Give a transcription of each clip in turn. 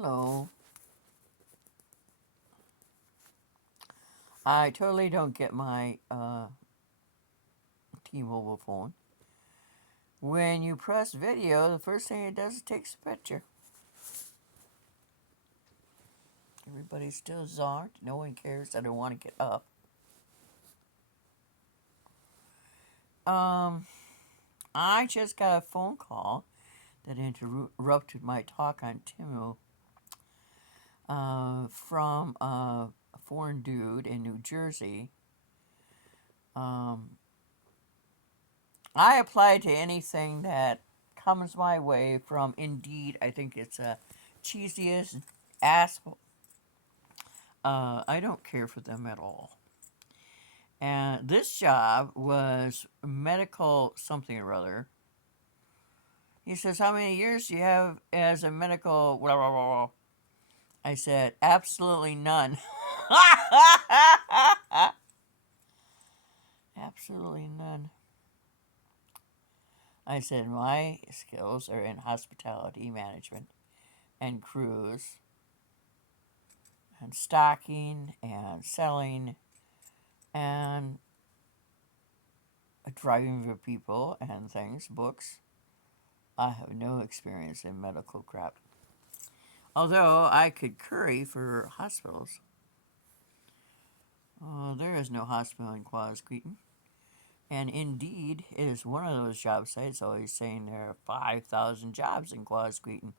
Hello. I totally don't get my T-Mobile phone. When you press video, the first thing it does is takes a picture. Everybody's still zonked. No one cares. I don't want to get up. Um, I just got a phone call that interrupted my talk on Timu from a foreign dude in New Jersey. Um, I apply to anything that comes my way from Indeed. I think it's a cheesiest asshole. I don't care for them at all. And this job was medical something or other. He says, "How many years do you have as a medical?" Blah, blah, blah, blah. I said, "Absolutely none." Absolutely none. I said, "My skills are in hospitality management and cruise and stocking and selling and driving for people and things, books. I have no experience in medical crap. Although I could curry for hospitals. There is no hospital in Quasqueton. And Indeed is one of those job sites always saying there are 5,000 jobs in Quasqueton.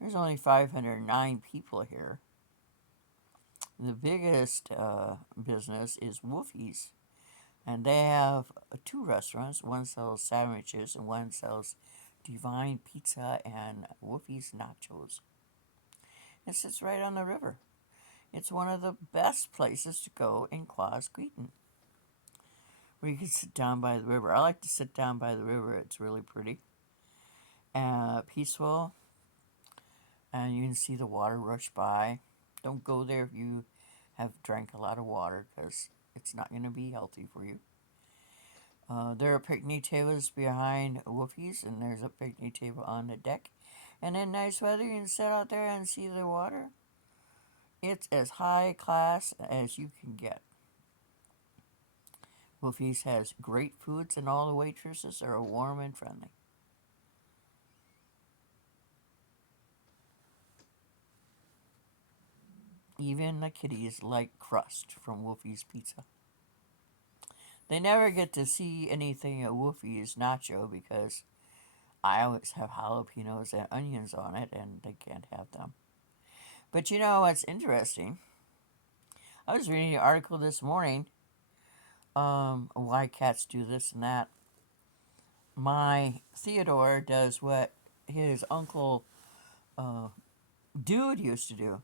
There's only 509 people here. The biggest business is Wolfies. And they have two restaurants. One sells sandwiches and one sells divine pizza and Wolfies nachos. It sits right on the river. It's one of the best places to go in Quasqueton, where you can sit down by the river. I like to sit down by the river. It's really pretty and peaceful, and you can see the water rush by. Don't go there if you have drank a lot of water, because it's not going to be healthy for you. There are picnic tables behind Wolfies, and there's a picnic table on the deck. And in nice weather, you can sit out there and see the water. It's as high class as you can get. Wolfies has great foods, and all the waitresses are warm and friendly. Even the kitties like crust from Wolfie's Pizza. They never get to see anything at Wolfie's Nacho because I always have jalapenos and onions on it, and they can't have them. But you know what's interesting? I was reading an article this morning, why cats do this and that. My Theodore does what his uncle Dude used to do.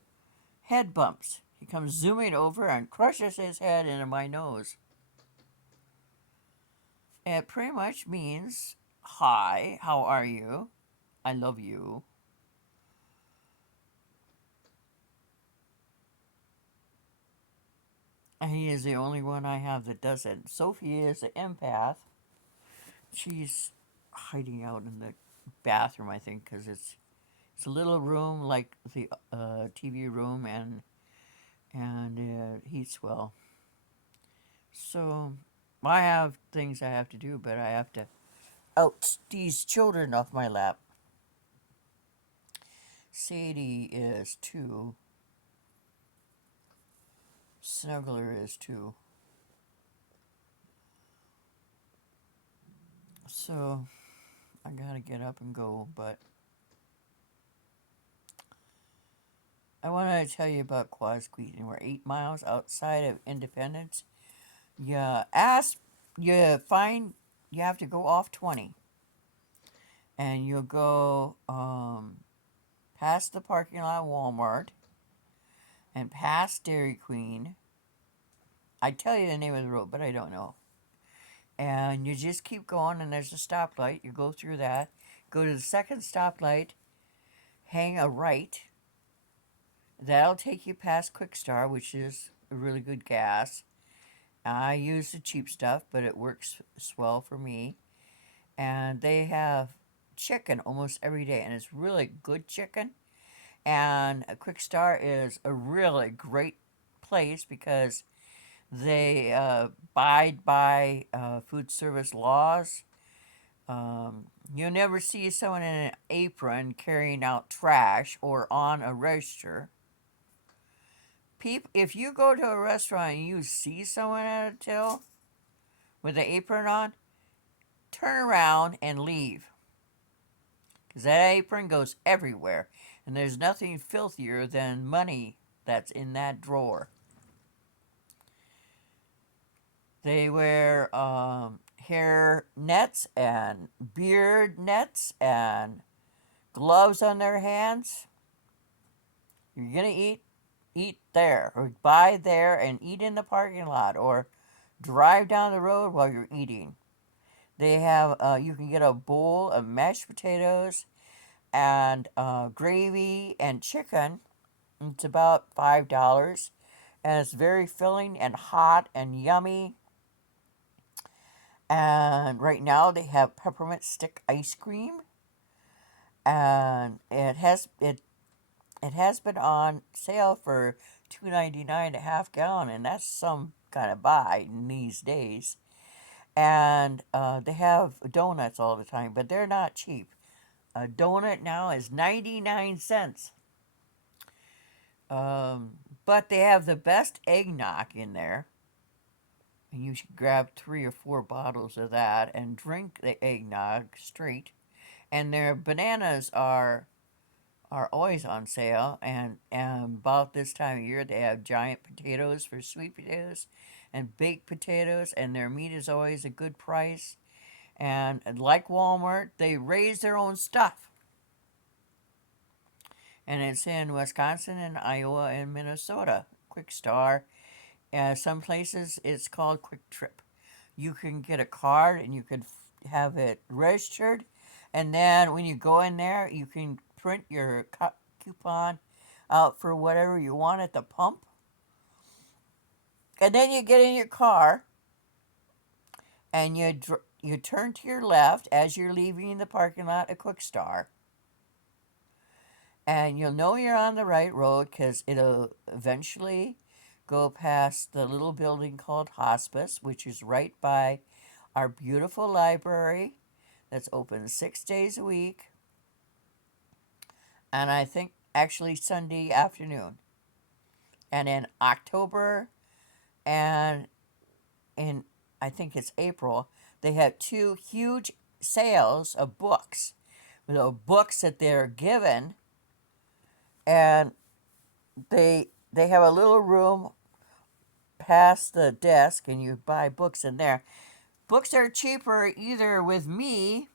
Head bumps. He comes zooming over and crushes his head into my nose. It pretty much means, "Hi, how are you? I love you." And he is the only one I have that does it. Sophie is an empath. She's hiding out in the bathroom, I think, because it's a little room like the TV room, and it heats well. So I have things I have to do, but I have to out these children off my lap. Sadie is 2. Snuggler is 2. So I gotta get up and go, but I wanted to tell you about Quasqueton. We're 8 miles outside of Independence. You ask, you find, you have to go off 20, and you'll go past the parking lot of Walmart and past Dairy Queen. I tell you the name of the road, but I don't know. And you just keep going, and there's a stoplight. You go through that, go to the second stoplight, hang a right. That'll take you past Quick Star, which is a really good gas. I use the cheap stuff, but it works swell for me. And they have chicken almost every day, and it's really good chicken. And a Quick Start is a really great place because they abide by food service laws. You'll never see someone in an apron carrying out trash or on a register. If you go to a restaurant and you see someone at a till with an apron on, turn around and leave. Because that apron goes everywhere. And there's nothing filthier than money that's in that drawer. They wear hair nets and beard nets and gloves on their hands. You're going to eat there, or buy there and eat in the parking lot, or drive down the road while you're eating. They have, you can get a bowl of mashed potatoes and gravy and chicken. It's about $5, and it's very filling and hot and yummy. And right now they have peppermint stick ice cream, and it has been on sale for $2.99 a half gallon, and that's some kind of buy in these days. And they have donuts all the time, but they're not cheap. A donut now is 99 cents. But they have the best eggnog in there. And you should grab 3 or 4 bottles of that and drink the eggnog straight. And their bananas are always on sale. And about this time of year, they have giant potatoes for sweet potatoes and baked potatoes. And their meat is always a good price. And like Walmart, they raise their own stuff. And it's in Wisconsin and Iowa and Minnesota. Quick Star. Some places it's called Quick Trip. You can get a card and you can have it registered. And then when you go in there, you can print your coupon out for whatever you want at the pump. And then you get in your car and you turn to your left as you're leaving the parking lot at Quick Star. And you'll know you're on the right road because it'll eventually go past the little building called Hospice, which is right by our beautiful library that's open 6 days a week. And I think actually Sunday afternoon. And in October and in, I think it's April, they have 2 huge sales of books. The books that they're given, and they have a little room past the desk, and you buy books in there. Books are cheaper either with me,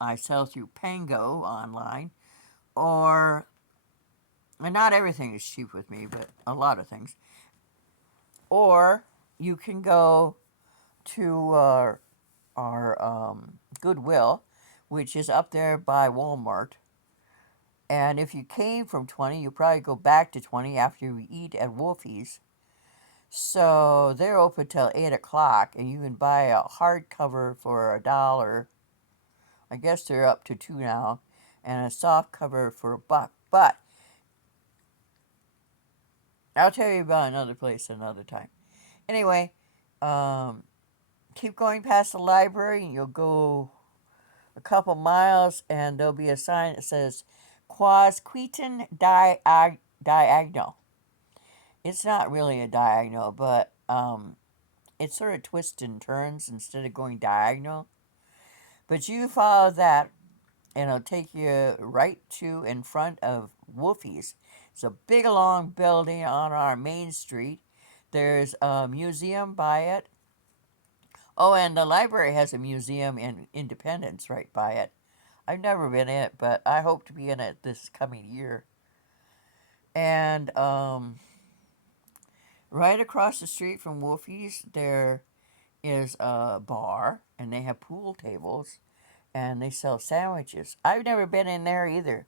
I sell through Pango online, or, and not everything is cheap with me, but a lot of things. Or you can go to our Goodwill, which is up there by Walmart. And if you came from 20, you probably go back to 20 after you eat at Wolfies. So they're open till 8 o'clock, and you can buy a hardcover for $1. I guess they're up to $2 now, and a soft cover for $1. But I'll tell you about another place another time. Anyway, keep going past the library, and you'll go a couple miles, and there'll be a sign that says Quasqueton Diagonal. It's not really a diagonal, but it sort of twists and turns instead of going diagonal. But you follow that, and it'll take you right to in front of Wolfies. It's a big, long building on our main street. There's a museum by it. Oh, and the library has a museum in Independence right by it. I've never been in it, but I hope to be in it this coming year. And right across the street from Wolfies, there is a bar, and they have pool tables, and they sell sandwiches. I've never been in there either,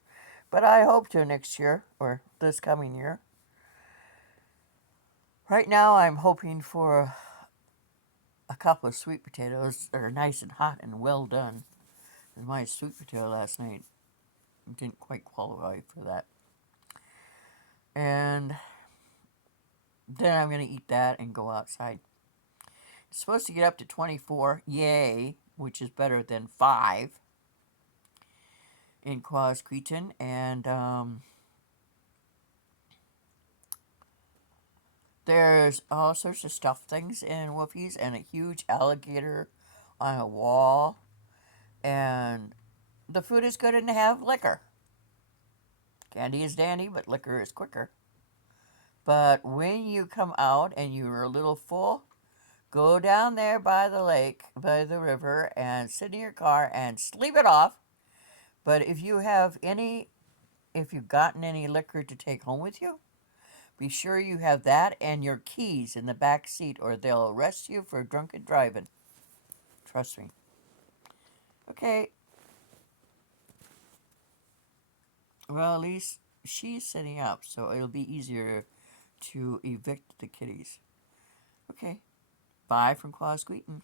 but I hope to next year, or this coming year. Right now, I'm hoping for a couple of sweet potatoes that are nice and hot and well done. My sweet potato last night didn't quite qualify for that. And then I'm going to eat that and go outside. It's supposed to get up to 24, yay, which is better than 5 in Quasqueton. And there's all sorts of stuffed things in Wolfies and a huge alligator on a wall. And the food is good and they have liquor. Candy is dandy, but liquor is quicker. But when you come out and you're a little full, go down there by the lake, by the river, and sit in your car and sleep it off. But if you've gotten any liquor to take home with you, be sure you have that and your keys in the back seat, or they'll arrest you for drunken driving. Trust me. Okay. Well, at least she's sitting up, so it'll be easier to evict the kitties. Okay. Bye from Quasqueton.